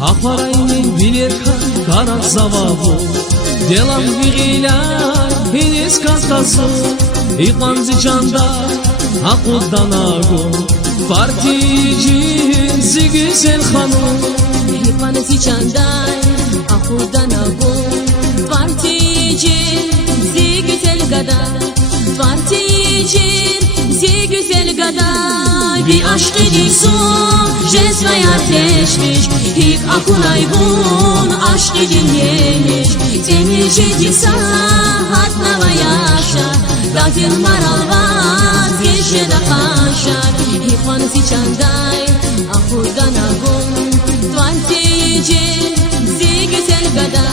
Aparayım bilir kara zavabı Delam vigila hiniz kastası İkmanzi canda akudan agun Partijin zi güzel hanım İkmanzi canda akudan agun Partijin zi güzel gaday Partijin zi güzel gaday Bir aşk ediyorsun cezveye ateşmiş İlk akunay bun aşk dinlemiş Demirci disa hatnava yaşar Dazil maral vaz geçe de kaşar İkmanzi çanday akudan agun Tvartiyicin zi güzel gada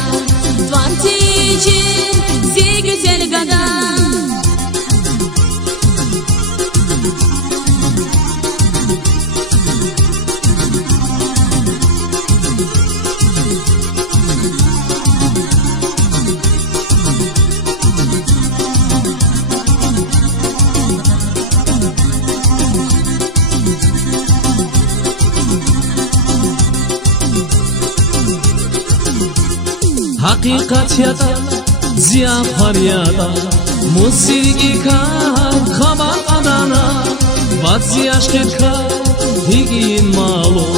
Tvartiyicin zi güzel gada Hakikat ya da ziyafar ya da Musirgi kar khabar adana Vatzi aşkı kar higin malum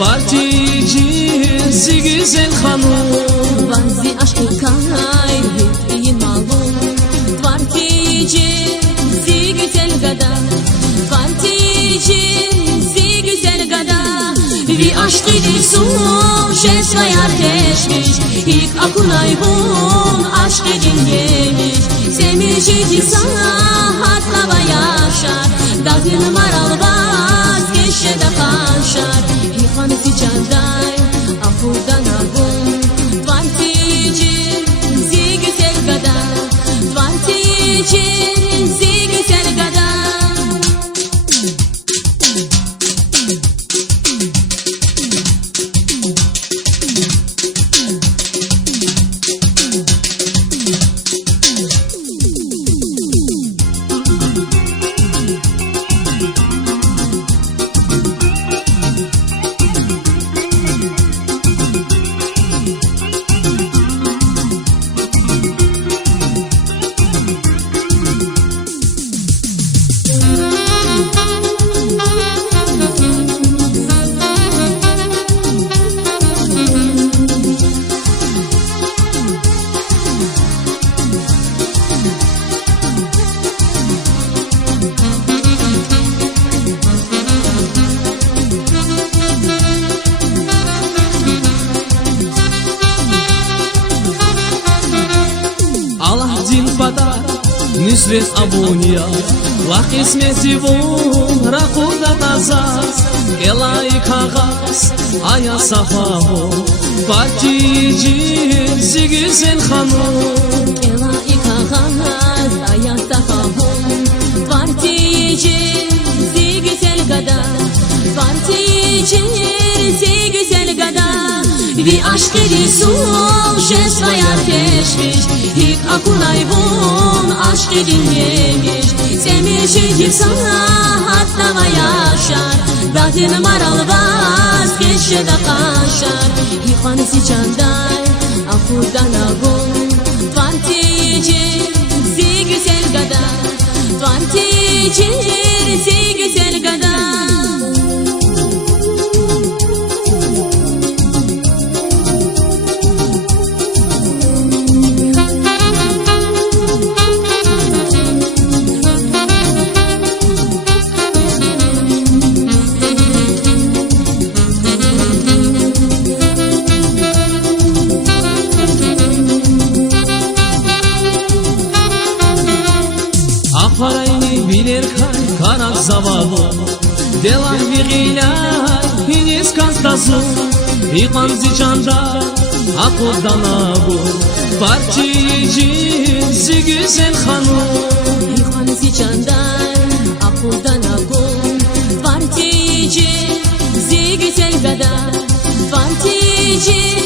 Partijin zi güzel hanım Vatzi aşkı kar higin malum Partijin zi güzel gada Partijin zi güzel gada Bir aşk ediyorsun cezveye ateşmiş İlk akunay bun aşk dinlemiş Semirci disa hatlava yaşar Dazil maral vaz geçe de kaşar İkmanzi çanday akudan agun Tvartijin zi güzel gada Tvartijin zi güzel gada Nusret abuniya La kısmeti vun rakuda tazaz Elay kağaz aya safahu Partijin zi güzel hanım Elay kağaz aya safahu Partijin zi güzel gada Partijin zi güzel gada Bir aşk ediyorsun cezveye ateşmiş İlk akunay bun aşk dinlemiş Semirci disa hatlava yaşar Dazil maral vaz geçe de kaşar İkmanzi çanday akudan agun Tvartijin zi güzel gada Tvartijin zi güzel gada завалу Делай вигиля и не сказтазу И канзичанда акуданагу Parçayıcı güzel hanım İhanesi candan akuldan akul Partici güzel gada Partici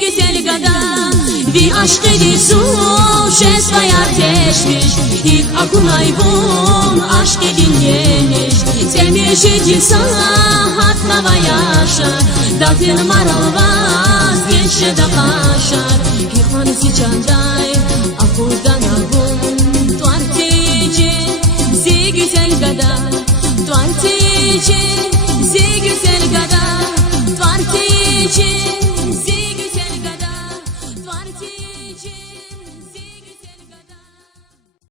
güzel gada Bir aşk edisu şesvaya teşviş İlk akunay bun aşk edin yeniş Sevmişici sana hatnava yaşar Daltin maravaz gençe da kaşar İhanesi canday akuldan akul Partici güzel gada Partici